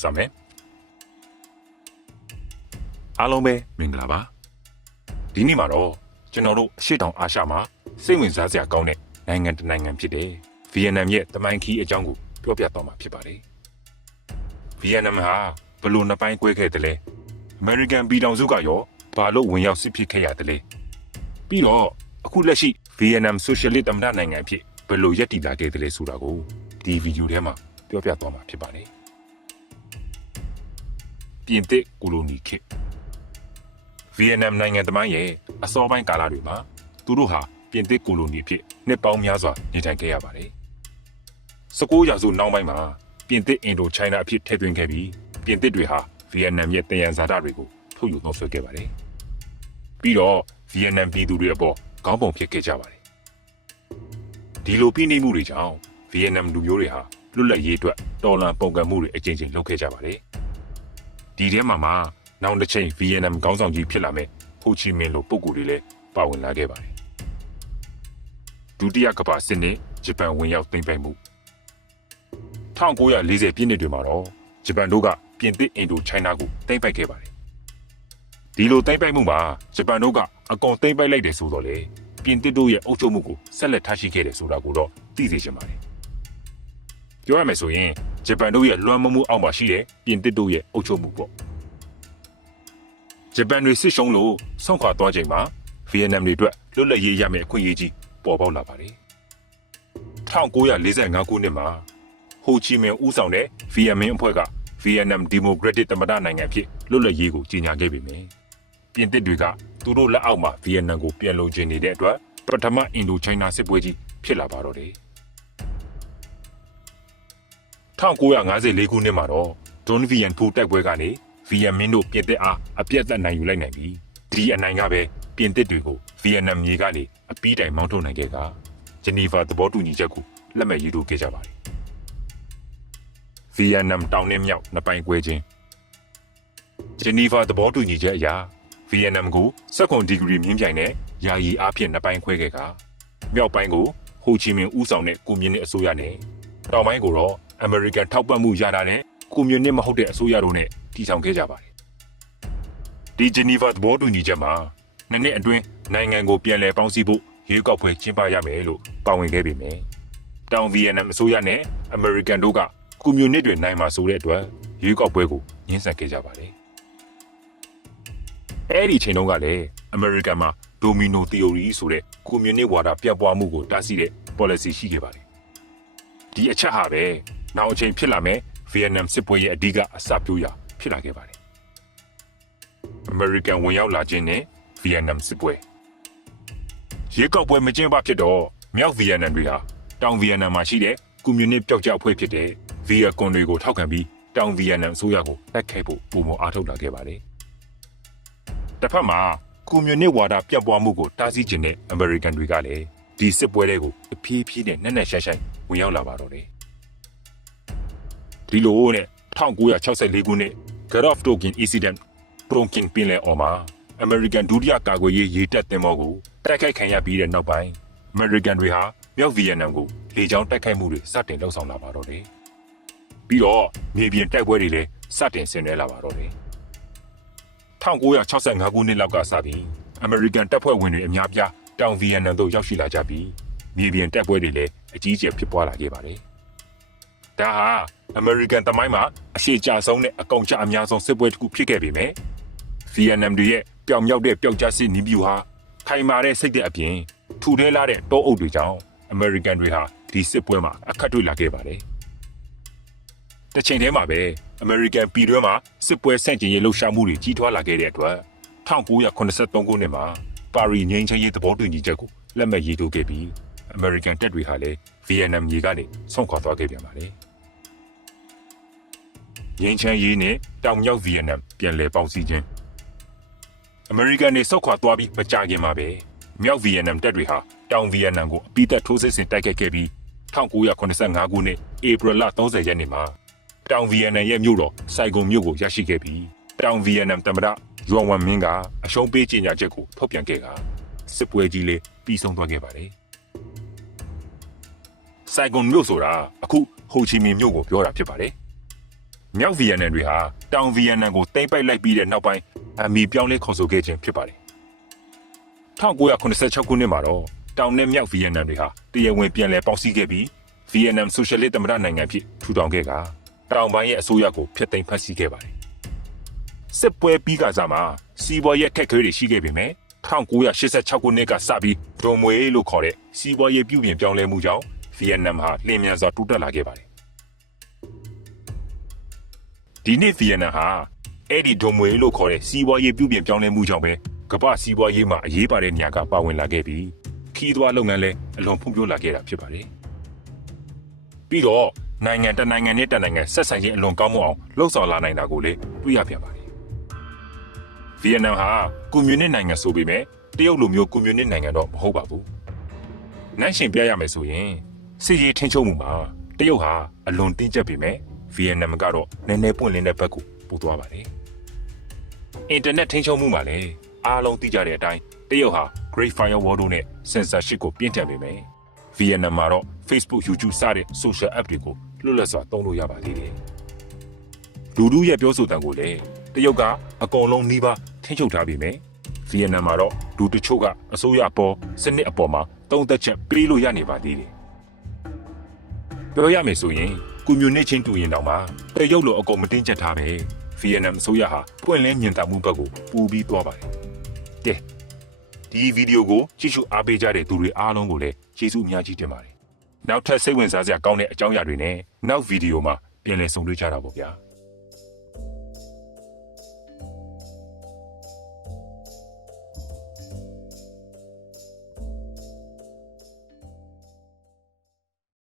စမယ်အားလုံးပဲမင်္ဂလာပါဒီနေ့မှာတော့ကျွန်တော်တို့အရှိတောင်အာရှမှာစိတ်ဝင်စားစရာကောင်းတဲ့နိုင်ငံတစ်နိုင်ငံဖြစ်တဲ့ဗီယက်နမ်ရဲ့တမိုင်းခီးအကြောင်းကိုပြောပြတော့မှာဖြစ်ပါတယ်ဗီယက်နမ်ဟာဘယ်လို့နှစ်ပိုင်း꿰ခဲ့တယ်လဲအမေရိကန်ပြည်ထောင်စုကရောဘာလို့ဝင်ရောက်စစ်ဖြစ်ခဲ့ရတယ်လဲပြီးတော့အခုလက်ရှိဗီယက်နမ်ဆိုရှယ်လစ်သမ္မတနိုင်ငံအဖြစ်ဘယ်လို့ရပ်တည်လာခဲ့တယ်လဲဆိုတာကိုဒီဗီဒီယိုထဲမှာပြောပြသွားမှာဖြစ်ပါတယ် ပြင်သစ်ကိုလိုနီခေတ်ဗီယက်နမ်နိုင်ငံတမိုင်းရဲ့အစောပိုင်းကာလတွေမှာသူတို့ဟာပြင်သစ်ကိုလိုနီအဖြစ်နှစ်ပေါင်းများစွာနေထိုင်ခဲ့ရပါတယ်။19ရာစုနောက်ပိုင်းမှာပြင်သစ်အင်ဒိုချိုင်းနာအဖြစ်ထည့်သွင်းခဲ့ပြီးပြင်သစ်တွေဟာဗီယက်နမ်ရဲ့တယံဇာတတွေကိုထုတ်ယူနှောက်ဆွဲခဲ့ပါတယ်။ပြီးတော့ဗီယက်နမ်ပြည်သူတွေအပေါ်ခေါင်းပုံဖြစ်ခဲ့ကြပါတယ်။ဒီလိုပြည်နေမှုတွေကြောင့်ဗီယက်နမ်လူမျိုးတွေဟာလွတ်လပ်ရေးအတွက်တော်လှန်ပုန်ကန်မှုတွေအကြိမ်ကြိမ်လုပ်ခဲ့ကြပါတယ်။ ဒီထဲမှာမှနောက်တစ်ချိန်ဗီယက်နမ်ခေါင်းဆောင်ကြီးဖြစ်လာမဲ့ဟိုချီမင်းလိုပုဂ္ဂိုလ်တွေလည်းပါဝင်လာခဲ့ပါတယ်။ဒုတိယကမ္ဘာစစ်နဲ့ဂျပန်ဝင်ရောက်သိမ်းပိုက်မှု1940ပြည့်နှစ်တွေမှာတော့ဂျပန်တို့ကပြင်သစ်အင်ဒိုချိုင်းနာကိုသိမ်းပိုက်ခဲ့ပါတယ်။ဒီလိုသိမ်းပိုက်မှုမှာဂျပန်တို့ကအကုန်သိမ်းပိုက်လိုက်တယ်ဆိုတော့လေပြင်သစ်တို့ရဲ့အုပ်ချုပ်မှုကိုဆက်လက်ထားရှိခဲ့တယ်ဆိုတာကိုတော့သိစေချင်ပါတယ်။ပြောရမယ်ဆိုရင် ဂျပန်တို့ရဲ့လွှမ်းမိုးမှုအောက်မှာရှိတဲ့ပြင်သစ်တို့ရဲ့အုပ်ချုပ်မှုပေါ့ဂျပန်တွေစစ်ရှုံးလို့ဆုံးခွာသွားချိန်မှာဗီယက်နမ်တွေအတွက်လွတ်လပ်ရေးရမယ့်အခွင့်အရေးကြီးပေါ်ပေါက်လာပါတယ်1945ခုနှစ်မှာဟိုချီမင်ဦးဆောင်တဲ့ဗီယက်မင်အဖွဲ့ကဗီယက်နမ်ဒီမိုကရက်တစ်သမ္မတနိုင်ငံဖြစ်လွတ်လပ်ရေးကိုကြီးညာခဲ့ပေမယ့်ပြင်သစ်တွေကသူတို့လက်အောက်မှာဗီယက်နမ်ကိုပြန်လုံခြင်နေတဲ့အတွက်ပထမအင်ဒိုချိုင်းနာစစ်ပွဲကြီးဖြစ်လာပါတော့တယ် 1954ခုနှစ်မှာတော့ဒွန်ဗီယန်ဖူတိုက်ပွဲကနေ ဗီယက်မင်းတို့ပြင်သစ်အားအပြတ်သက်နိုင်ယူလိုက်နိုင်ပြီးဒီအနိုင်ကပဲပြင်သစ်တွေကိုဗီယက်နမ်မြေကနေအပီးတိုင်မောင်းထုတ်နိုင်ခဲ့ကဂျနီဗာသဘောတူညီချက်ကိုလက်မှတ်ရေးထိုးခဲ့ကြပါတယ်ဗီယက်နမ်တောင်နဲ့မြောက်နှစ်ပိုင်းကွဲခြင်းဂျနီဗာသဘောတူညီချက်အရဗီယက်နမ်ကို7ဒီဂရီမြင်းပြိုင်နဲ့ယာယီအားဖြင့်နှစ်ပိုင်းခွဲခဲ့ကမြောက်ပိုင်းကိုဟိုချီမင်ဦးဆောင်တဲ့ကွန်မြူနစ်အစိုးရနဲ့တောင်ပိုင်းကိုတော့ အမေရိကန်ထောက်ပံ့မှုရတာနဲ့ကွန်မြူနစ်မဟုတ်တဲ့အစိုးရတို့နဲ့တည်ဆောင်ခဲ့ကြပါတယ်။ဒီဂျနီဗာသဘောတူညီချက်မှာနှစ်နှစ်အတွင်းနိုင်ငံကိုပြန်လည်ပေါင်းစည်းဖို့ရွေးကောက်ပွဲကျင်းပရမယ်လို့ပါဝင်ခဲ့ပေမယ့်တောင်ဗီယက်နမ်အစိုးရနဲ့အမေရိကန်တို့ကကွန်မြူနစ်တွေနိုင်မှာဆိုတဲ့အတွက်ရွေးကောက်ပွဲကိုညှင်းဆန်ခဲ့ကြပါတယ်။အဲဒီအချိန်တုန်းကလည်းအမေရိကန်မှာဒိုမီနိုသီအိုရီဆိုတဲ့ကွန်မြူနစ်ဝါဒပြန့်ပွားမှုကိုတားဆီးတဲ့ policy ရှိခဲ့ပါတယ်။ဒီအချက်ဟာပဲ နောက်အချိန်ဖြစ်လာမဲ့ဗီယက်နမ်စစ်ပွဲရဲ့အဓိကအစပျိုးရာဖြစ်လာခဲ့ပါတယ်။ American ဝင်ရောက်လာခြင်းနဲ့ဗီယက်နမ်စစ်ပွဲရေကောက်ပွဲမကျင်းပဖြစ်တော့မြောက်ဗီယက်နမ်တွေဟာတောင်ဗီယက်နမ်မှာရှိတဲ့ကွန်မြူနစ်ပျောက်ကြားအဖွဲ့ဖြစ်တဲ့ဗီယက်ကွန်တွေကိုထောက်ခံပြီးတောင်ဗီယက်နမ်အစိုးရကိုတိုက်ခိုက်ဖို့ပုံမအားထုတ်လာခဲ့ပါတယ်။တစ်ဖက်မှာကွန်မြူနစ်ဝါဒပြတ်ပွားမှုကိုတားဆီးခြင်းနဲ့ American တွေကလည်းဒီစစ်ပွဲတွေကိုအပြေးပြေးနဲ့နက်နက်ရှိုင်းရှိုင်းဝင်ရောက်လာပါတော့တယ်။ ဒီလိုနဲ့1964ခုနှစ် Garof Token Incident ပရုန်ကင်ပင်လယ်အော်မှာ American ဒုတိယကာကွယ်ရေးရေတပ်သင်္ဘောကိုတိုက်ခိုက်ခံရပြီးတဲ့နောက်ပိုင်း American တွေဟာမြောက်ဗီယက်နမ်ကိုလေကြောင်းတိုက်ခိုက်မှုတွေစတင်လှုပ်ဆောင်လာပါတော့တယ်။ပြီးတော့မြေပြင်တိုက်ပွဲတွေလည်းစတင်ဆင်နွှဲလာပါတော့တယ်။1965ခုနှစ်လောက်ကစပြီး American တပ်ဖွဲ့ဝင်တွေအများပြားတောင်ဗီယက်နမ်သို့ရောက်ရှိလာကြပြီးမြေပြင်တိုက်ပွဲတွေလည်းအကြီးအကျယ်ဖြစ်ပွားလာခဲ့ပါတယ်။ ဒါဟာ American တမိုင်းမှာအရှိကြဆုံးနဲ့အကောင်ကြအများဆုံးစစ်ပွဲတစ်ခုဖြစ်ခဲ့ပေမယ့်ဗီယက်နမ်တွေရဲ့ပျောင်မြောက်တဲ့ပျောက်ကြားစစ်နီးဗျူဟာခိုင်မာတဲ့စိတ်တဲ့အပြင်ထူထဲလာတဲ့တောအုပ်တွေကြောင့် American တွေဟာဒီစစ်ပွဲမှာအခက်တွေ့လာခဲ့ပါတယ်။တစ်ချိန်တည်းမှာပဲ American ပြည်တွင်းမှာစစ်ပွဲဆန့်ကျင်ရေးလှုပ်ရှားမှုတွေကြီးထွားလာခဲ့တဲ့အတွက်1983ခုနှစ်မှာပါရီငြိမ်းချမ်းရေးသဘောတူညီချက်ကိုလက်မှတ်ရေးထိုးခဲ့ပြီး American တပ်တွေဟာလည်းဗီယက်နမ်မြေကနေဆုံးခွာသွားခဲ့ပြန်ပါတယ်။ ငြိမ်းချမ်းရေးနဲ့တောင်မြောက်ဗီယက်နမ်ပြန်လည်ပေါင်းစည်းခြင်းအမေရိကန်တွေဆုတ်ခွာသွားပြီးမကြခင်မှာပဲမြောက်ဗီယက်နမ်တပ်တွေဟာတောင်ဗီယက်နမ်ကိုအပိသက်ထိုးစစ်ဆင်တိုက်ခိုက်ခဲ့ပြီး1985ခုနှစ်ဧပြီလ30ရက်နေ့မှာတောင်ဗီယက်နမ်ရဲ့မြို့တော်စိုင်ဂွန်မြို့ကိုရရှိခဲ့ပြီးတောင်ဗီယက်နမ်သမ္မတယွမ်ဝမ်မင်းကအရှုံးပေးကြေညာချက်ကိုထုတ်ပြန်ခဲ့ကစစ်ပွဲကြီးလေးပြီးဆုံးသွားခဲ့ပါတယ်စိုင်ဂွန်မြို့ဆိုတာအခုဟိုချီမင်မြို့ကိုပြောတာဖြစ်ပါတယ် မြောက်ဗီယက်နမ်တွေဟာတောင်ဗီယက်နမ်ကိုတိမ့်ပိုက်လိုက်ပြီးတဲ့နောက်ပိုင်းအမီပြောင်းလဲခေါ်ဆိုခဲ့ခြင်းဖြစ်ပါတယ်1986ခုနှစ်မှာတော့တောင်နဲ့မြောက်ဗီယက်နမ်တွေဟာတရားဝင်ပြန်လည်ပေါင်းစည်းခဲ့ပြီးဗီယက်နမ်ဆိုရှယ်လစ်သမ္မတနိုင်ငံဖြစ်ထူထောင်ခဲ့ကတောင်ပိုင်းရဲ့အစိုးရကိုဖျက်သိမ်းဖက်ဆီးခဲ့ပါတယ်စစ်ပွဲပြီးကစားမှာစီးပွားရေးခက်ခဲတွေရှိခဲ့ပေမဲ့1986ခုနှစ်ကစပြီးဒုံမွေလို့ခေါ်တဲ့စီးပွားရေးပြုပြင်ပြောင်းလဲမှုကြောင့်ဗီယက်နမ်ဟာလျင်မြန်စွာတိုးတက်လာခဲ့ပါတယ် ဒီနေ့ဗီယက်နမ်ဟာအဲ့ဒီဒုံမွေလို့ခေါ်တဲ့စီးပွားရေးပြုပြင်ပြောင်းလဲမှုကြောင့်ပဲကမ္ဘာစီးပွားရေးမှာအရေးပါတဲ့နေရာကပါဝင်လာခဲ့ပြီးခီးသွွားလုပ်ငန်းလည်းအလွန်ဖွံ့ဖြိုးလာခဲ့တာဖြစ်ပါတယ်ပြီးတော့နိုင်ငံတစ်နိုင်ငံနဲ့တစ်နိုင်ငံဆက်ဆံရေးအလွန်ကောင်းမွန်အောင်လှုပ်ဆောင်လာနိုင်တာကိုလည်းတွေ့ရပြန်ပါတယ်ဗီယက်နမ်ဟာကွန်မြူနစ်နိုင်ငံဆိုပေမဲ့တရုတ်လိုမျိုးကွန်မြူနစ်နိုင်ငံတော့မဟုတ်ပါဘူးနိုင်ရှင်ပြရမယ်ဆိုရင်စီရေးထင်းချုံမှုမှာတရုတ်ဟာအလွန်တင်းကျပ်ပေမဲ့ ဗီယက်နမ်ကတော့နည်းနည်းပွင့်လင်းတဲ့ဘက်ကိုပို့သွားပါတယ်အင်တာနက်ထင်းချုံမှုမှာလည်းအားလုံးသိကြတဲ့အတိုင်းတရုတ်ဟာ Great Firewall တို့နဲ့ censorship ကိုပြင်းထန်ပေမဲ့ဗီယက်နမ်မှာတော့ Facebook, YouTube စတဲ့ social app တွေကိုလွတ်လပ်စွာသုံးလို့ရပါသေးတယ်လူလူရဲ့ပြောဆိုတံကိုလည်းတရုတ်ကအကုန်လုံးနှီးပါထင်းချုပ်ထားပြီမယ်ဗီယက်နမ်မှာတော့လူတချို့ကအစိုးရအပေါ်စနစ်အပေါ်မှာတုံးသက်ချက်ပေးလို့ရနေပါသေးတယ်ပြောရမယ်ဆိုရင် ကွန်မြူနစ်ချင်းတူရင်တောင်မှတရုတ်လိုအကုန်မတင်းကျပ်ထားပဲဗီယက်နမ်အစိုးရဟာပွင့်လင်းမြင်သာမှုဘက်ကိုပူပြီးသွားပါတယ်ကဲဒီဗီဒီယိုကိုကြည့်ရှုအားပေးကြတဲ့သူတွေအားလုံးကိုလည်းကျေးဇူးအများကြီးတင်ပါတယ်နောက်ထပ်စိတ်ဝင်စားစရာကောင်းတဲ့အကြောင်းအရာတွေနဲ့နောက်ဗီဒီယိုမှာပြန်လည်ဆုံတွေ့ကြတာပေါ့ဗျာ။